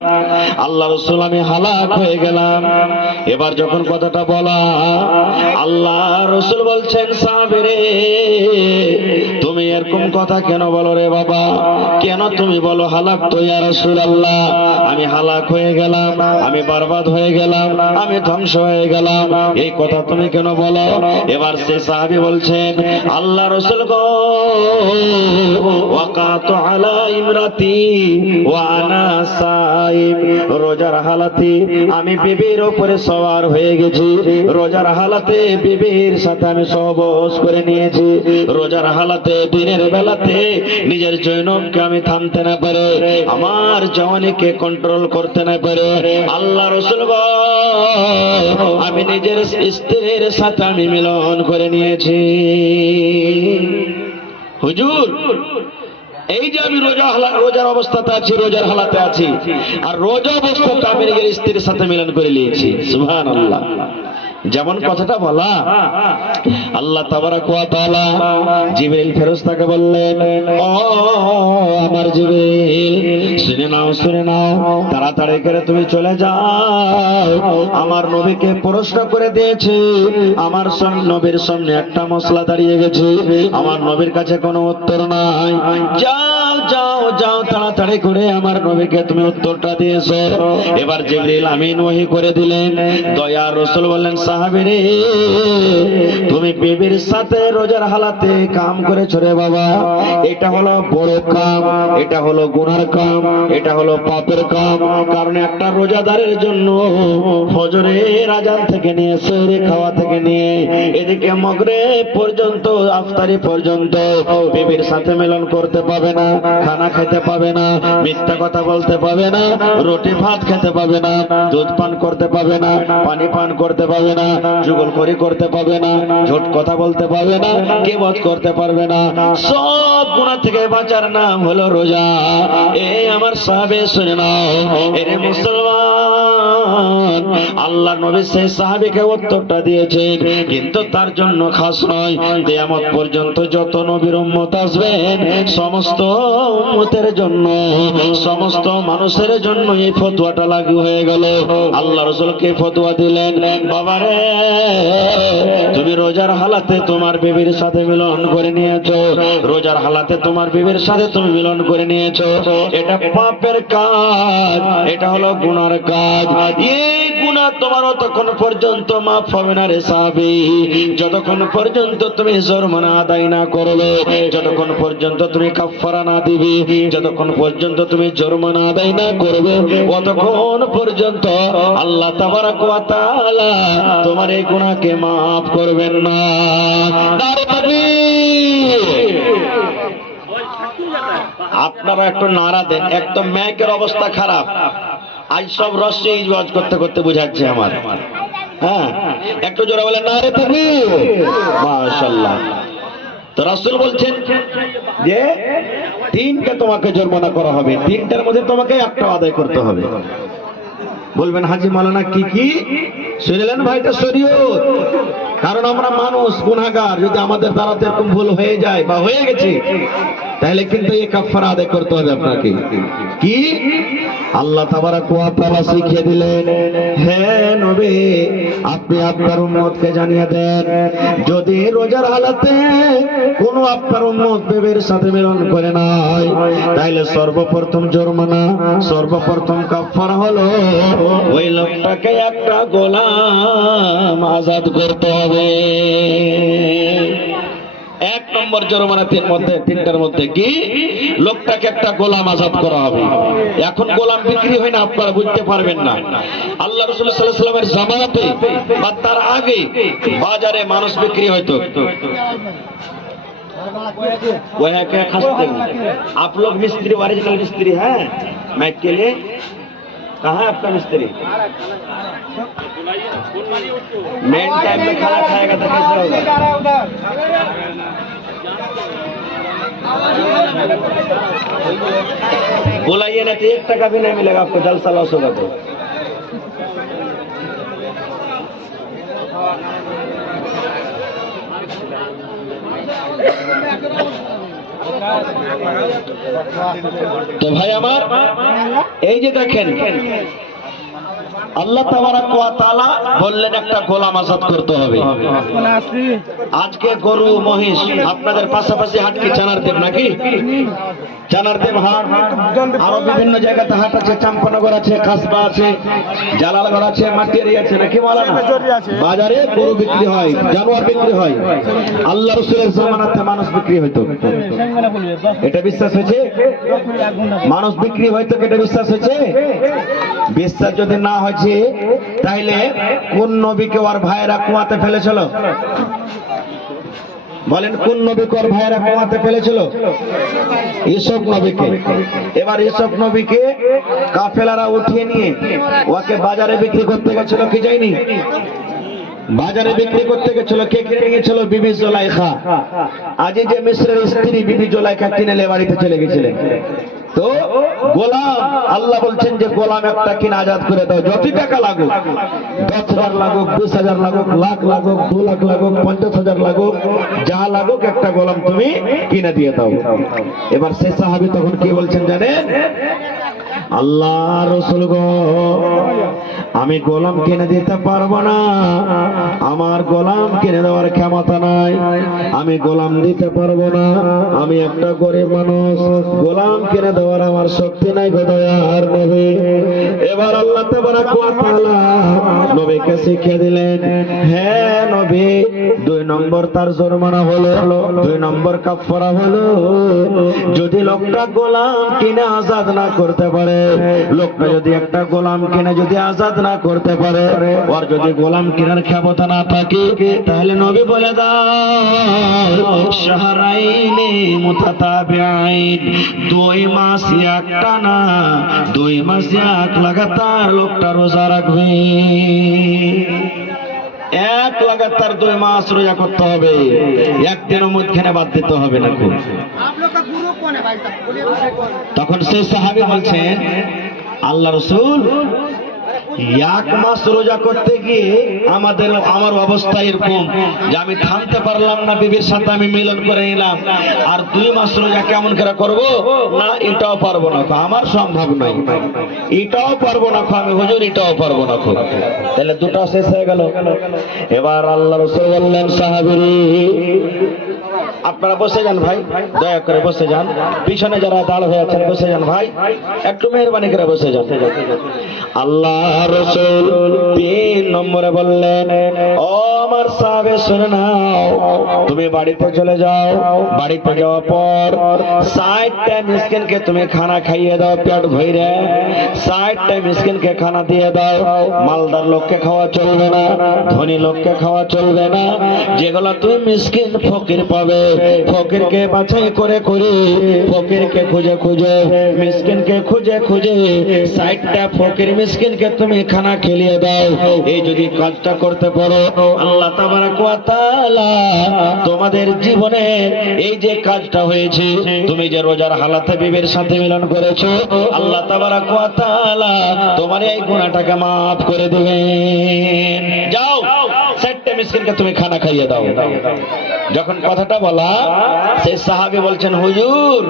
আল্লাহ রাসূল আমি হালাক হয়ে গেলাম। এবার যখন কথাটা বলা, আল্লাহ রাসূল বলছেন সাহাবীরে তুমি এরকম কথা কেন বলো রে বাবা, কেন তুমি বলো হালাক তো ইয়া রাসূলুল্লাহ, আমি হালাক হয়ে গেলাম, আমি বরবাদ হয়ে গেলাম, আমি ধ্বংস হয়ে গেলাম, এই কথা তুমি কেন বলো? এবার সে সাহাবী বলছেন আল্লাহ রাসূল গো ওয়াকাতু আলা ইমরাতি ওয়া আনা সাইম, রোজার হালাতে আমি বিবির উপরে সওয়ার হয়ে গেছি, রোজার হালাতে বিবির সাথে আমি সহবাস করে নিয়েছি, রোজার হালাতে দিনের বেলাতে নিজের জৈনবকে আমি থামতে না পারে, আমার জওয়ানিকে কন্ট্রোল করতে না পারে, আল্লাহ রাসূল গো আমি নিজের স্ত্রীর সাথে আমি মিলন করে নিয়েছি। হুজুর এই যে আমি রোজার অবস্থাতে আছি, রোজার হালাতে আছি, আর রোজা অবস্থাতে আমি নিজের স্ত্রীর সাথে মিলন করে নিয়েছি। সুবহানাল্লাহ। যেমন কথাটা বলা, আল্লাহ তাবারাক ওয়া তাআলা জিবরিল ফেরেশতাকে বললেন ও আমার জিবরিল শুনে নাও, শুনে নাও, তাড়াতাড়ি করে তুমি চলে যাও, আমার নবীকে প্রশ্ন করে দিয়েছে, আমার নবীর সামনে একটা মশলা দাঁড়িয়ে গেছে, আমার নবীর কাছে কোনো উত্তর নাই, যাও যাও যাও তাড়াতাড়ি করে আমার নবীকে তুমি উত্তরটা দিয়েছো। এবার জিবরিল আমিন ওহী করে দিলেন। দয়ার রাসূল বললেন সাহাবীরে তুমি বিবির সাথে রোজার হালাতে কাম করেছো রে বাবা, এটা হলো বড় কাম, এটা হলো গুনার কাম, এটা হলো পাপের কাম। কারণ একটা রোজাদারের জন্য ফজরের আযান থেকে নিয়ে সেহরি খাওয়া থেকে নিয়ে এদিকে মাগরিব পর্যন্ত ইফতারি পর্যন্ত বিবির সাথে মিলন করতে পাবে না, খানা খেতে পাবে না, মিথ্যা কথা বলতে পাবে না, রুটি ভাত খেতে পাবে না, দুধ পান করতে পাবে না, পানি পান করতে পাবে না, যুগলখড়ি করতে পারবে না, ঝুট কথা বলতে পারবে না, গীবত করতে পারবে না, সব গুনাহ থেকে বাঁচার নাম হলো রোজা। এই আমার সাহাবে শুনে নাও, এরে মুসলমান, আল্লাহ নবী সেই সাহাবীকে উত্তরটা দিয়েছেন, কিন্তু তার জন্য খাস নয়, কিয়ামত পর্যন্ত যত নবীর উম্মত আসবেন সমস্ত উম্মতের জন্য, সমস্ত মানুষের জন্য এই ফতোয়াটা লাগু হয়ে গেল। আল্লাহ রাসূলকে ফতোয়া দিলেন বাবারে তুমি রোজার হালাতে তোমার বিবির সাথে মিলন করে নিয়েছো, রোজার হালাতে তোমার বিবির সাথে তুমি মিলন করে নিয়েছো, এটা পাপের কাজ, এটা হলো গুনার কাজ। এই গুনাহ তোমার ততক্ষণ পর্যন্ত মাফ হবে না রে সাহাবী, যতক্ষণ পর্যন্ত তুমি জরিমানা আদায় না করবে, যতক্ষণ পর্যন্ত তুমি কাফারা না দিবে, যতক্ষণ পর্যন্ত তুমি জরিমানা আদায় না করবে, ততক্ষণ পর্যন্ত আল্লাহ তাবারাক ওয়া তাআলা তোমার এই গুনাহকে মাফ করবেন না। নারে তাকবীর। আপনারা একটু নারা দেন, একদম মাইকের অবস্থা খারাপ, আজ সব রস্যে ইজওয়াজ করতে করতে বুঝাচ্ছে আমার। হ্যাঁ একটু জোরে বলেন নারে তাকবীর। মাশাআল্লাহ। তো রাসূল বলছেন যে তিনটা তোমাকে জরিমানা করা হবে, তিনটার মধ্যে তোমাকে একটা আদায় করতে হবে। বলবেন হাজী মাওলানা কি কি? শুনলেন ভাইটা শরীয়ত, কারণ আমরা মানুষ গুনাহগার, যদি আমাদের দ্বারা এরকম ভুল হয়ে যায় বা হয়ে গেছে তাহলে কিন্তু এই কাফারা আদায় করতে হবে আপনাকে। কি আল্লাহ তাবারাক ওয়া তাআলা শিখিয়ে দিলেন, হে নবী আপনি আপনার উম্মতকে জানিয়ে দেন যদি রোজার হালাতে কোনো আপনার উম্মত বিবির সাথে মিলন করে নাই তাহলে সর্বপ্রথম জরিমানা, সর্বপ্রথম কাফারা হলো ওই লোকটাকে একটা গোলাম আজাদ করতে হবে। এক নম্বর জরিমানা তিনটার মধ্যে কি? লোকটাকে একটা গোলাম আজাদ করা হবে। এখন গোলাম বিক্রি হয় না, আপনারা বুঝতে পারবেন না। আল্লাহ রাসূল সাল্লাল্লাহু আলাইহি ওয়াসাল্লামের জামানাতে বা তার আগে বাজারে মানুষ বিক্রি হতো। वो है क्या खासते हैं? आप लोग मिस्त्री, ओरिजिनल मिस्त्री हैं? मैं के लिए कहाँ है आपका मिस्त्री? मेन टाइम में खाना खाएगा तो कैसे होगा? बुलाइए ना तो 1 टका भी नहीं मिलेगा आपको, जलसा लॉस होगा। तो तो भाई हमार এই যে দেখেন আল্লাহ তাবারাক ওয়া তাআলা বললেন একটা গোলাম আজাদ করতে হবে। আজকে গরু মহিষ আপনাদের পাশাপাশি হাট কি চানারদেব নাকি? চানারদেব হাট, আরো বিভিন্ন জায়গাতে হাট আছে, চাম্পানগর আছে, কাসবা আছে, জালালগড় আছে, মাটিয়ারি আছে নাকি মাওলানা? বাজারে গরু বিক্রি হয়, জানোয়ার বিক্রি হয়। আল্লাহ রাসূলের জামানাতে মানুষ বিক্রি হইতো, এটা বিশ্বাস হয়েছে? মানুষ বিক্রি হইতো, এটা বিশ্বাস হয়েছে? বিশ্বাস যদি না হয়েছে তাইলে কোন নবীকে ওর ভাইয়েরা কুয়াতে ফেলেছিল? বলেন কোন নবীকে ওর ভাইয়েরা কুয়াতে ফেলেছিল? ইউসুফ নবীকে। এবার ইউসুফ নবীকে কাফেলারা উঠিয়ে নিয়ে ওকে বাজারে বিক্রি করতে গেছিল কি যায়নি? বাজারে বিক্রি করতে গেছিল। কে কিনে গেছিল? বিবি জুলাইখা। আজ যে মিশরের স্ত্রী বিবি জুলাইখা কিনে বাড়িতে চলে গেছিলেন। তো গোলাম আল্লাহ বলছেন যে গোলাম একটা কিনে আজাদ করে দাও, যত টাকা লাগুক, 10,000 লাগুক, 20,000 লাগুক, লাখ লাগুক, 2 লাখ লাগুক, 50,000 লাগুক, যা লাগুক একটা গোলাম তুমি কিনে দিয়ে দাও। এবার সে সাহাবী তখন কি বলছেন জানেন? আল্লাহ রাসূল গো, আমি গোলাম কিনে দিতে পারবো না, আমার গোলাম কিনে দেওয়ার ক্ষমতা নাই, আমি গোলাম দিতে পারবো না, আমি একটা গরিব মানুষ, গোলাম কিনে দেওয়ার আমার শক্তি নাই গো দয়ার নবী। এবার আল্লাহ তাবারাক ওয়া তাআলা নবীকে শিখিয়ে দিলেন, হ্যাঁ নবী, 2 নম্বর তার জরিমানা হলো, 2 নম্বর কাফারা হলো, যদি লোকটা গোলাম কিনে আজাদ না করতে পারে, লোকটা যদি একটা গোলাম কিনে যদি আজাদ না করতে পারে, ওর যদি গোলাম কেনার ক্ষমতা না থাকে, তাহলে নবী বলে দাও শাহরাইনে মুতাতাবিআইন, 2 মাস একটানা, 2 মাস এক লাগাতার লোকটা রোজা রাখবে। এক লাগাতার 2 মাস রোজা করতে হবে, একদিনও মধ্যখানে বাদ দিতে হবে না। তখন সেই সাহাবী বলছেন, আল্লাহ রাসূল, 1 মাস রোজা করতে গিয়ে আমার অবস্থা এরকম যে আমি থামতে পারলাম না, বিবির সাথে আমি মিলন করে নিলাম, আর 2 মাস রোজা কেমন করে করব? না, এটাও পারবো না, আমার সম্ভব নয়, এটাও পারবো না আমি হুজুর, এটাও পারবো না। তাহলে দুটো শেষ হয়ে গেল। এবার আল্লাহ রাসূল বললেন, সাহাবী আপনারা বসে যান ভাই, দয়া করে বসে যান, পিছনে যারা দাঁড় হয়ে আছেন বসে যান ভাই, একটু মেহরবানি করে বসে যান। আল্লাহ রাসূল 3 নম্বরে বললেন, ও আমার সাহাবে শুনে নাও, তুমি বাড়িতে চলে যাও, বাড়িতে যাওয়ার পর 60টা মিসকিনকে তুমি খানা খাইয়ে দাও, পেট ভরে 60টা মিসকিনকে খানা দিয়ে দাও। মালদার লোককে খাওয়া চলবে না, ধনী লোককে খাওয়া চলবে না, যেগুলো তুমি মিসকিন ফকির পাবে, ফকিরকে বাছাই করে করে, ফকিরকে খুঁজে খুঁজে, মিসকিনকে খুঁজে খুঁজে 60টা ফকির মিসকিনকে তুমি খানা খেলিয়ে দাও। এই যদি কাজটা করতে পারো, আল্লাহ তাবারাক ওয়া তাআলা তোমাদের জীবনে এই যে কাজটা হয়েছে, তুমি যে রোজার হালাতে বিবির সাথে মিলন করেছো, আল্লাহ তাবারাক ওয়া তাআলা তোমার এই গুনাহটাকে maaf করে দিবেন। যাও 60টা মিসকিনকে তুমি খানা খাইয়ে দাও। যখন কথাটা বলা, সেই সাহাবী বলছেন, হুজুর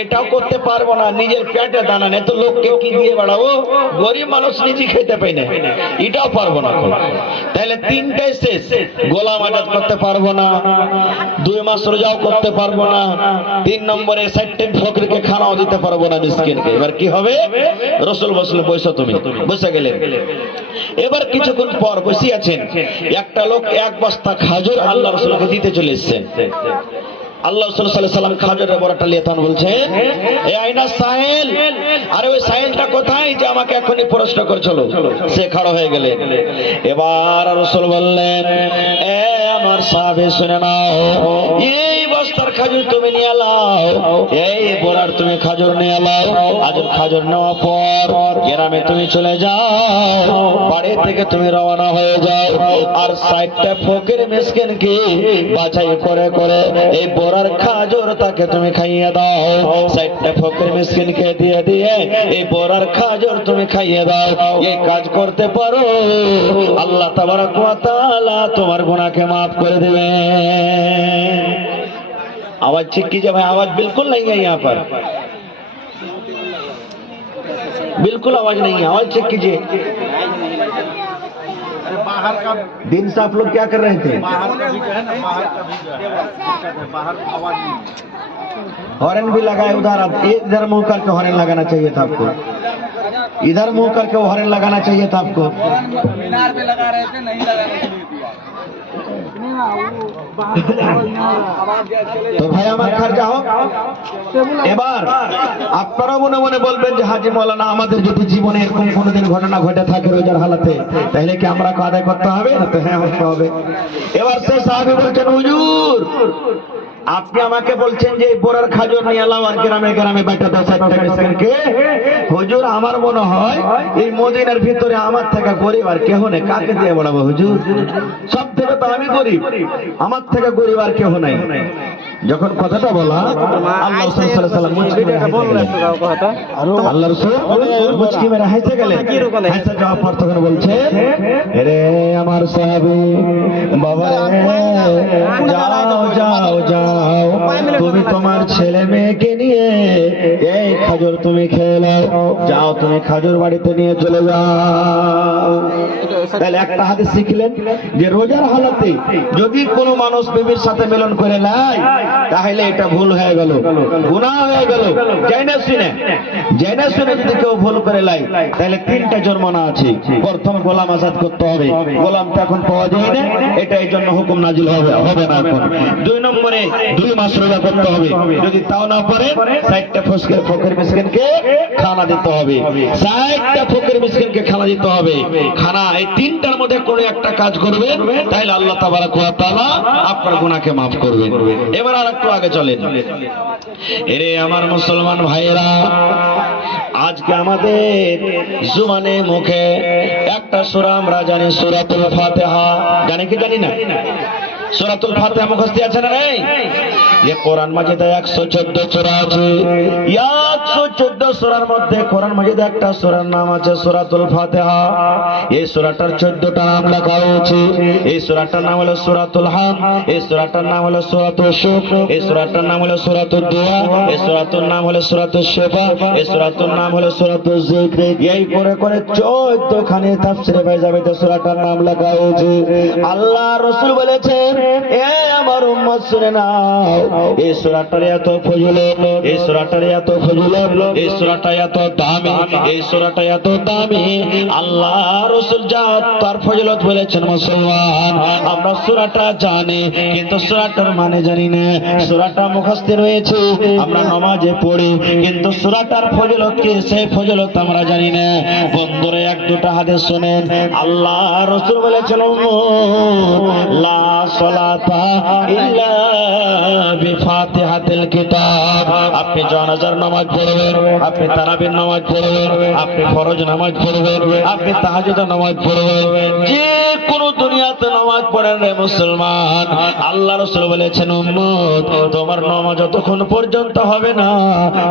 এটাও করতে পারবো না, নিজের পেটে দানা নেই তো লোককে কি দিয়ে বাড়াবো, গরিব মানুষ নিজে খেতে পাই না, এটাও পারবো না। তাহলে 3টাই শেষ, গোলাম আজাদ করতে পারবো না, 2 মাস রোজাও করতে পারবো না, 3 নম্বরে 60টা ফকিরকে খানাও দিতে পারবো না মিসকিনকে। এবার কি হবে? রাসূল বসলে, বসো, তুমি বসে গেলেন। এবার কিছুক্ষণ পর বসে আছেন, একটা লোক 1 বস্তা খাজুর আল্লাহ রাসূলকে দিতে চলে এসেছেন। আল্লাহ রাসূল সাল্লাল্লাহু আলাইহি ওয়াসাল্লাম খাজুরের বড়টা নিয়ে তখন বলছে, এ আইনা সাহেল, আরে ওই সাহেলটা কোথায় যে আমাকে এখনই প্রশ্ন করছিল? সে খাড়া হয়ে গেলেন। এবার রাসূল বললেন, এ আমার সাহাবী শুনে নাও, এই বস্তার খাজুর তুমি নিয়ে নাও, এই বড়ার তুমি খাজুর নিয়ে নাও। আজ খাজুর নেওয়ার পর গ্রামে তুমি চলে যাও, বাড়ি থেকে তুমি রওনা হয়ে যাও, আর 60টা ফকির মিসকিনকে বাছাই করে করে এই বড়ার খাজুর তাকে তুমি খাইয়ে দাও। 60টা ফকির মিসকিনকে দিয়ে দিয়ে এই বড়ার খাজুর তুমি খাইয়ে দাও। এই কাজ করতে পারো, আল্লাহ তাবারাক ওয়া তাআলা তোমার গুনাহকে maaf করে দেবেন। आवाज ठीक कीजिए भाई, आवाज बिल्कुल नहीं है यहाँ पर। बिल्कुल आवाज नहीं है, आवाज चेक कीजिए। बाहर का दिन से आप लोग क्या कर रहे थे? बाहर का भी जो है ना, बाहर का भी जो है दिक्कत है, बाहर आवाज नहीं है। हॉर्न भी लगाए उधर, आप इधर मुंह करके हॉर्न लगाना चाहिए था आपको, इधर मुंह करके वो हॉर्न लगाना चाहिए था आपको। मीनार पे लगा रहे थे, नहीं लगाने के लिए दिया। তো ভাই আমার খরচা হোক। এবার আপনারা মনে মনে বলবেন যে হাজী মাওলানা আমাদের যদি জীবনে এরকম কোনোদিন ঘটনা ঘটে থাকে রোজার হালাতে, তাহলে কি আমরা আদায় করতে হবে? না তো হ্যাঁ করতে হবে। এবার সে সাহাবী বলছেন, হুজুর আপনি আমাকে বলছেন যে বোরার খাজর নিয়ে এলাম আর গ্রামে গ্রামে বাইটা 10 টাকা মিসকিনকে। হুজুর আমার মনে হয় এই মদিনার ভিতরে আমার থেকে গরিব আর কেহ নেই, কাকে দিয়ে বলাবো হুজুর? সব থেকে তো আমি গরিব, আমার থেকে গরিব আর কেহ নাই। যখন কথাটা বলা আল্লাহ রাসূল সাল্লাল্লাহু আলাইহি ওয়াসাল্লাম মুচকি আল্লাহ রাসূল মুচকি মেরে হাসতে গেলেন। হাসতে যাওয়ার পর তখন বলছে, রে আমার সাহাবী বাবা রে, যাও যাও যাও, তুমি তোমার ছেলে মেয়েকে নিয়ে এই খাজর তুমি খেয়ে নাও, যাও তুমি খাজর বাড়িতে নিয়ে চলে যাও। তাহলে একটা হাদিস শিখলেন যে রোজার হালাতে যদি কোনো মানুষ বিবির সাথে মিলন করে নেয় তাহলে এটা ভুল হয়ে গেল, গুনাহ হয়ে গেল। জেনে শুনে যদি কেউ ভুল করে লাই তাহলে 3টা জরিমানা আছে। প্রথম গোলাম আজাদ করতে হবে, গোলামটা এখন পাওয়া যায় না, এটা এই জন্য হুকুম নাজিল হবে না এখন। 2 নম্বরে 2 মাস রোজা করতে হবে, যদি তাও না পারে 60টা ফকির মিসকিনকে খানা দিতে হবে, 60টা ফকির মিসকিনকে খানা দিতে হবে। খানা এই 3টার মধ্যে কোনো একটা কাজ করবে তাহলে আল্লাহ তাবারক ওয়া তাআলা আপনার গুনাহকে maaf করবেন। এবার আর একটু আগে চলেন। এরে আমার মুসলমান ভাইয়েরা, আজকে আমাদের জুবানে মুখে একটা সূরা আমরা জানি, সূরাতুল ফাতিহা। জানি কি জানি না? সূরাতুল ফাতিহা মুখস্থ আছে না নেই? যে কোরআন মাজিদে 114 সূরা আছে, 114 সূরার মধ্যে কোরআন মাজিদে একটা সূরার নাম আছে সূরাতুল ফাতিহা। এই সূরাটার 14টা নাম লেখা হয়েছে। এই সূরাটার নাম হলো সূরাতুল হাম, এই সূরাটার নাম হলো সূরাতুল শুকর, এই সূরাটার নাম হলো সূরাতুদ দুআ, এই সূরাতুর নাম হলো সূরাতুল শিফা, এই সূরাতুর নাম হলো সূরাতুল যিকর। এই করে করে 14 খানি তাফসীরে বাইজাবিতে সূরাটার নাম লেখা হয়েছে। আল্লাহ রাসূল বলেছেন, এ আমার উম্মত শুনে নাও, এই সূরাটার এত ফজিলত, এই সূরাটার এত ফজিলত, এই সূরাটা এত দামি, এই সূরাটা এত দামি। আল্লাহ রাসূল যা তার ফজিলত বলেছেন মুসলমান, আমরা সূরাটা জানি কিন্তু সূরাটার মানে জানি না। সূরাটা মুখস্থ রয়েছে, আমরা নামাজে পড়ি কিন্তু সূরাটার ফজিলত কি সেই ফজিলত আমরা জানি না। বন্ধুরা 1-2টা হাদিস শুনেন। আল্লাহ রাসূল বলেছেন, লা সালাতা ইল্লা বিফাতিহাতিল কিতাব। আপনি জানাজার নামাজ পড়বেন, আপনি তারাবির নামাজ পড়বেন, আপনি ফরজ নামাজ পড়বেন, আপনি তাহাজ্জুদের নামাজ পড়বেন, যে কোন দুনিয়াতে নামাজ পড়েন রে মুসলমান, আল্লাহ রাসূল বলেছেন উম্মত তোমার নামাজ যতক্ষণ পর্যন্ত হবে না,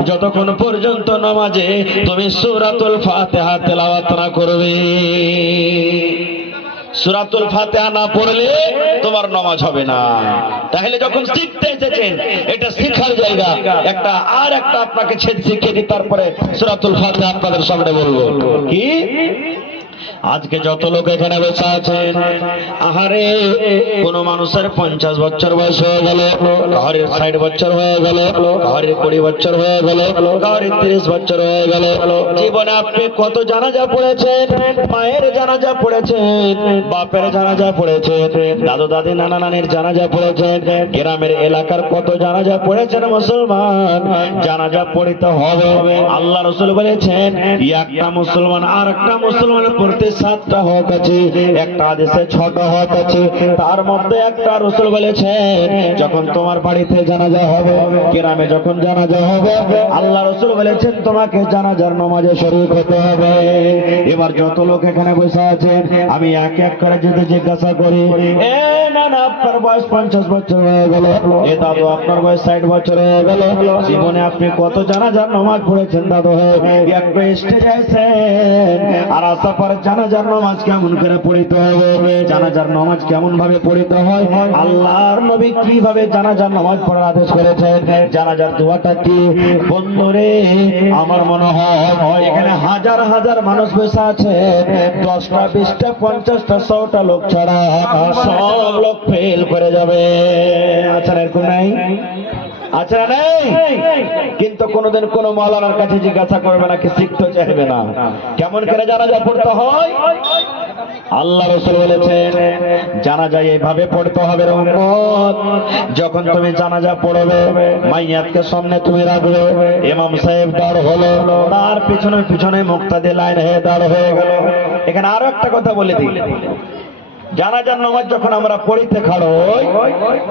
যতক্ষণ পর্যন্ত নামাজে তুমি সূরাতুল ফাতিহা তেলাওয়াত না করবে। সূরাতুল ফাতিহা না পড়লে তোমার নামাজ হবে না। তাহলে যখন শিখতে এসেছেন এটা শিখার জায়গা, একটা আর একটা আপনাকে ছেদ শিখিয়ে দিই, তারপরে সূরাতুল ফাতিহা আপনাদের সামনে বলবো। কি আজকে যত লোক এখানে বসে আছেন, আহারে কোন মানুষের 50 বছর বয়স হয়ে গেল, কারোর 60 বছর হয়ে গেল, কারোর 20 বছর হয়ে গেল, কারোর 30 বছর হয়ে গেল। জীবনে আপনি কত জানাজা পড়েছেন? মায়ের জানাজা পড়েছেন, বাপের জানাজা পড়েছেন, দাদু দাদি নানা নানির জানাজা পড়েছেন, গ্রামের এলাকার কত জানাজা পড়েছেন মুসলমান। জানাজা পড়িতে হবে। আল্লাহ রাসূল বলেছেন একটা মুসলমান আর একটা মুসলমানের পড়তে 7টা হক আছে, একটা হাদিসে 6টা হক আছে। তার মধ্যে একটা রাসূল বলেছেন যখন তোমার বাড়িতে জানাজা হবে, গ্রামে যখন জানাজা হবে, আল্লাহ রাসূল বলেছেন তোমাকে জানাজার নামাজে শরীক হতে হবে। এবার যত লোক এখানে বসে আছেন আমি এক এক করে যদি জিজ্ঞাসা করি, এ নানা আপনার বয়স 50 বছর হয়ে গেল, এ দাদু আপনার বয়স 60 বছর হয়ে গেল, জীবনে আপনি কত জানাজার নামাজ পড়েছেন দাদু? একটু স্টেজে আছেন আর আসার পরে জানাজার নামাজ কেমন করে পড়িতে হবে, জানাজার নামাজ কেমন ভাবে পড়িতে হয়, আল্লাহর নবী কিভাবে জানাজার নামাজ পড়ার আদেশ করেছেন, জানাজার দোয়াটা কি। বন্ধুরে আমার মনে হয় এখানে হাজার হাজার মানুষ বসে আছে, 10টা 20টা 50টা 100টা লোক ছাড়া সব লোক ফেল করে যাবে। আচ্ছা এরকম নাই? আচ্ছা নেই, কিন্তু কোনদিন কোন মাওলানার কাছে জিজ্ঞাসা করবে না, কি শিখতে চাইবে না কেমন করে জানাজা পড়তে হয়। আল্লাহ রাসূল বলেছেন জানাজা এইভাবে পড়তে হবে রে উম্মত, যখন তুমি জানাজা পড়বে মাইয়াতকে সামনে তুমি রাখবে, ইমাম সাহেব দাঁড় হলো, তার পিছনে পিছনে মুক্তাদি লাইন হয়ে দাঁড় হয়ে গেল। এখানে আরো একটা কথা বলে দিই, জানাজার নামাজ যখন আমরা পড়িতে খাড়ই,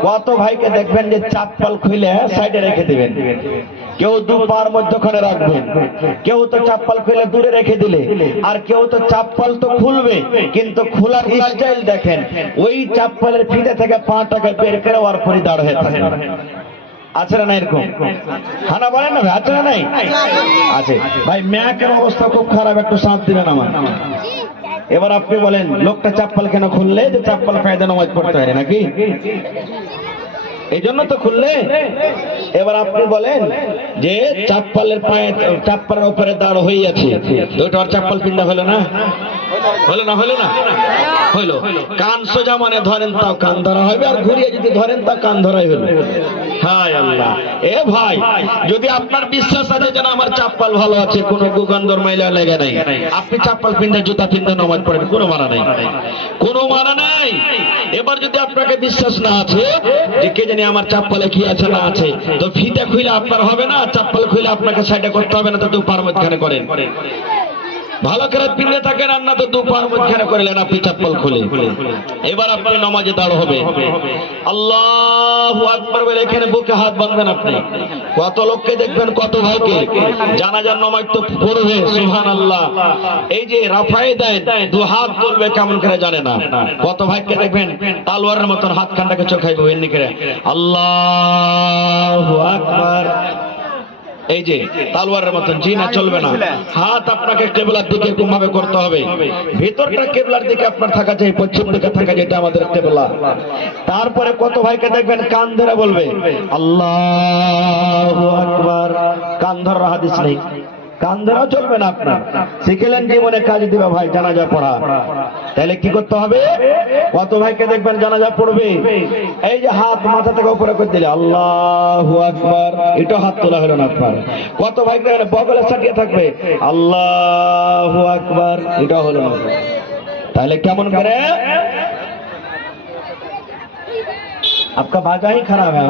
কত ভাইকে দেখবেন যে চাপ্পল খুলে সাইডে রেখে দিবেন, কেউ দু পার মধ্যখানে রাখবেন, কেউ তো চাপ্পল খুলে দূরে রেখে দিলে, আর কেউ তো চাপ্পল তো খুলবে কিন্তু খোলার স্টাইল দেখেন, ওই চাপ্পলের ফিতে থেকে পাটাকে বের করে ওর পরে দাঁড় হয়ে থাকে। আছে না এরকম? হানা বলেন না ভাই, আছে না নাই? আছে ভাই। ম্যাকের অবস্থা খুব খারাপ, একটু সাথ দিবেন আমার। এবার আপনি বলেন লোকটা চাপ্পল কেন খুললে, যে চাপ্পল পায়ে নামাজ পড়তে হয় নাকি, এই জন্য তো খুললে। এবার আপনি বলেন যে চাপ্পলের পায়ে, চাপ্পলের উপরে দাঁড় হয়ে আছে, ওইটা আর চাপ্পল পিন্দা হলো না, হলো না, হলো না, হইলো। কান সোজা মানে ধরেন তাও কান ধরা হবে, আর ঘুরিয়ে যদি ধরেন তা কান ধরাই হলো। হায় আল্লাহ। এ ভাই, যদি আপনার বিশ্বাস আছে যে না আমার চাপ্পল ভালো আছে, কোনো গুগন্ধর ময়লা লেগে নাই, আপনি চাপ্পল পিন্দে জুতা পিন্দে নামাজ পড়েন, কোনো মানা নাই, কোনো মানা নাই। এবার যদি আপনাকে বিশ্বাস না আছে যে কে জানি আমার চাপ্পলে কি আছে না আছে, তো ফিতে খুলে আপনার হবে না, চাপ্পল খুলে আপনাকে সাইডে করতে হবে না, তো দুপার মধ্যখানে করেন, ভালো করে পিন্দে থাকেন, আর না তো দুপার মধ্যখানে করলেন আপনি চাপ্পল খুলে। এবার আপনি নামাজে দাঁড় হবে, আল্লাহু আকবার বলে এখানে বুকে হাত বাঁধবেন আপনি। কত লোককে দেখবেন, কত ভাইকে জানাজার নামাজ তো পড়বে, সুবহানাল্লাহ, এই যে রাফায়ে দেন, দু হাত তুলবে কেমন করে জানে না। কত ভাইকে দেখবেন তালোয়ারের মতন হাত কানটাকে চোখাইবে এমনি করে, আল্লাহু আকবার, এই যে তালোয়ারের মতন। জি না, চলবে না। হাত আপনাকে কেবলার দিকে এরকম ভাবে করতে হবে, ভেতরটা কেবলার দিকে আপনার থাকা চাই, পশ্চিম দিকে থাকা, যেটা আমাদের কেবলা। তারপরে কত ভাইকে দেখবেন কান ধরে বলবে আল্লাহু আকবার, কান ধরার হাদিস নেই, কান ধরাও চলবে না আপনার। শিখলেন জীবনে কাজ দিবে ভাই জানাজা পড়া, তাহলে কি করতে হবে? কত ভাইকে দেখবেন জানাজা পড়বে, এই যে হাত মাথা থেকে উপরে করে দিলে আল্লাহু আকবার, এটা হাত তোলা হলো না আপনার। কত ভাইকে বগলে সাটিয়ে থাকবে আল্লাহু আকবার, এটা হলো না। তাহলে কেমন করে? आपका बाजा ही खराब है।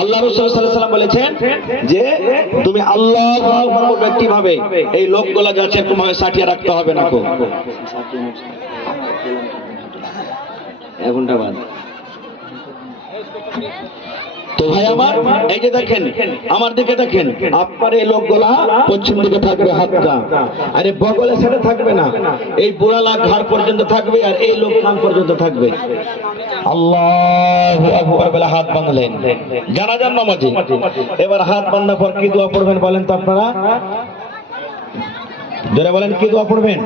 আল্লাহ রাসূল সাল্লাল্লাহু আলাইহি ওয়াসাল্লাম বলেছেন যে তুমি আল্লাহু আকবার বলবে কিভাবে, এই লোকগুলা যাচ্ছে তোমাকে সাটিয়ে রাখতে হবে না। এক ঘন্টা বাদ তো ভাই আমার, এই যে দেখেন আমার দিকে দেখেন, আপনার এই লোকগুলা পশ্চিম দিকে থাকবে হাতটা, আর এই বগলের সাথে থাকবে না, এই বুড়ালা ঘাড় পর্যন্ত থাকবে, আর এই লোক কান পর্যন্ত থাকবে। আল্লাহু আকবার বলে হাত বাঁধলেন জানাজার নামাজে। এবার হাত বাঁধার পর কি দোয়া পড়বেন বলেন তো আপনারা? জোরে বলেন, কি দোয়া পড়বেন?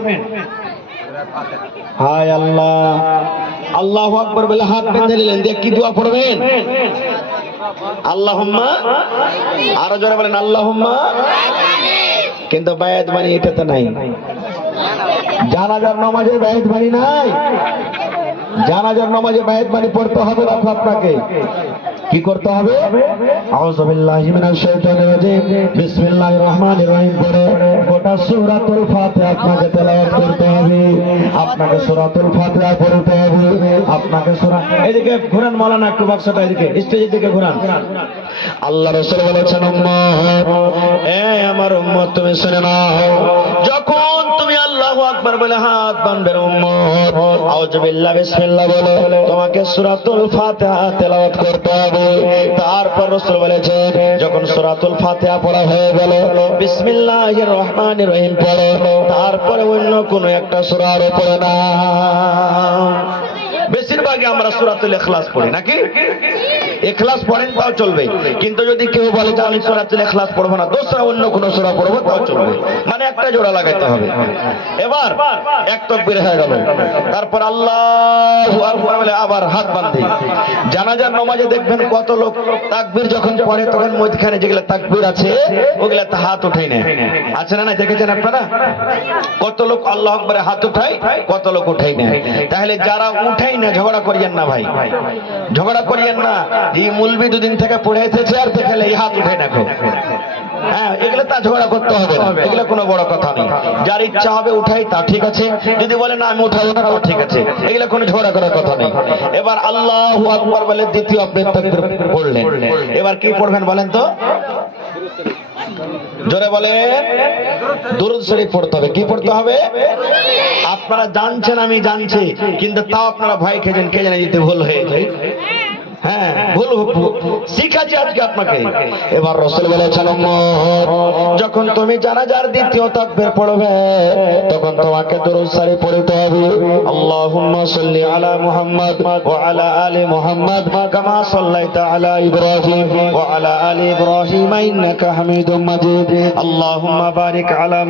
হায় আল্লাহ, আল্লাহু আকবার বলে হাত বেঁধে নিলেন, দিয়ে কি দোয়া পড়বেন? আল্লাহুম্মা, আরো জোরে বলেন আল্লাহুম্মা। কিন্তু বায়াত বাণী এটাতে নাই, জানাজার নামাজে বায়াত বাণী নাই। জানাজার নামাজে বায়াত বাণী পড়তে হবে না আপনাকে। কি করতে হবে? আউযু বিল্লাহি মিনাশ শাইতানির রাজিম, বিসমিল্লাহির রহমানির রহিম পড়ে গোটা সূরাতুল ফাতিহা আপনাকে তেলাওয়াত করতে হবে। আপনাকে সূরাতুল ফাতিহা পড়তে হবে। আপনাকে সূরা, এদিকে ঘোরান মাওলানা, একটু বাক্সটা এদিকে স্টেজের দিকে ঘোরান। আল্লাহ রাসূল বলেছেন, উম্মত, আমার উম্মত তুমি শুনে নাও, যখন তুমি আল্লাহু আকবার বলে হাত বাঁধবে উম্মত, আউযু বিল্লাহি বিসমিল্লাহ বলে তোমাকে সূরাতুল ফাতিহা তেলাওয়াত করতে হবে। তারপর রাসূল বলেছেন, যখন সূরাতুল ফাতিহা পড়া হয়ে গেল, বিসমিল্লাহির রহমানির রহিম পড়ো, তারপরে অন্য কোনো একটা সূরা পড়ে না। বেশিরভাগই আমরা সূরাতুল ইখলাস পড়ি নাকি? ইখলাস পড়েন তাও চলবে, কিন্তু যদি কেউ বলে যে আমি সূরাতুল ইখলাস পড়বো না, দোসরা অন্য কোন সূরা পড়বো তাও চলবে, মানে একটা জোড়া লাগাইতে হবে। এবার এক তাকবীর হয়ে গেল, তারপর আল্লাহু আকবার বলে আবার হাত বাঁধে। জানাজার নামাজে দেখবেন কত লোক তাকবীর যখন পড়ে তখন মধ্যখানে যেগুলো তাকবীর আছে ওগুলা তো হাত উঠাই নেয়, আছে না? না দেখেছেন আপনারা? কত লোক আল্লাহু আকবারে হাত উঠায়, কত লোক উঠাই নেয়। তাহলে যারা উঠাই না ঝগড়া করিয়েন না ভাই, ঝগড়া করিয়েন না। এই মুলবি দুদিন থেকে পড়াইতেছে আর দেখালে এই হাত উঠাই দেখো, হ্যাঁ এগুলো তা ঝগড়া করতে হবে না, এগুলো কোনো বড় কথা নেই। যার ইচ্ছা হবে উঠাই তা ঠিক আছে, যদি বলে না আমি উঠাবো না তাও ঠিক আছে, এগুলো কোনো ঝগড়া করার কথা নেই। এবার আল্লাহু আকবার বলে দ্বিতীয় আপনি তাকবীর পড়লেন, এবার কি পড়বেন বলেন তো? জোরে বলেন, দুরূদ শরীফ পড়তে হবে। কি পড়তে হবে? আপনারা জানছেন আমি জানছি, কিন্তু তাও আপনারা ভয় খেয়েছেন, কে জানে যদি ভুল হয়ে যায়। হ্যাঁ ভুল শিখাচ্ছি আজকে আপনাকে। এবার রাসূল বলেছেন যখন তুমি জানাজার দ্বিতীয় তাকবীর পড়বে তখন তোমাকে দুরূদ শরীফ পড়তে হবে। আল্লাহুম্মা সাল্লি আলা মুহাম্মাদ ওয়া আলা আলি মুহাম্মাদ কামা সাল্লাইতা আলা ইব্রাহিম ওয়া আলা আলি ইব্রাহিম ইন্নাকা হামিদুম মাজিদ। আল্লাহুম্মা বারিক আলা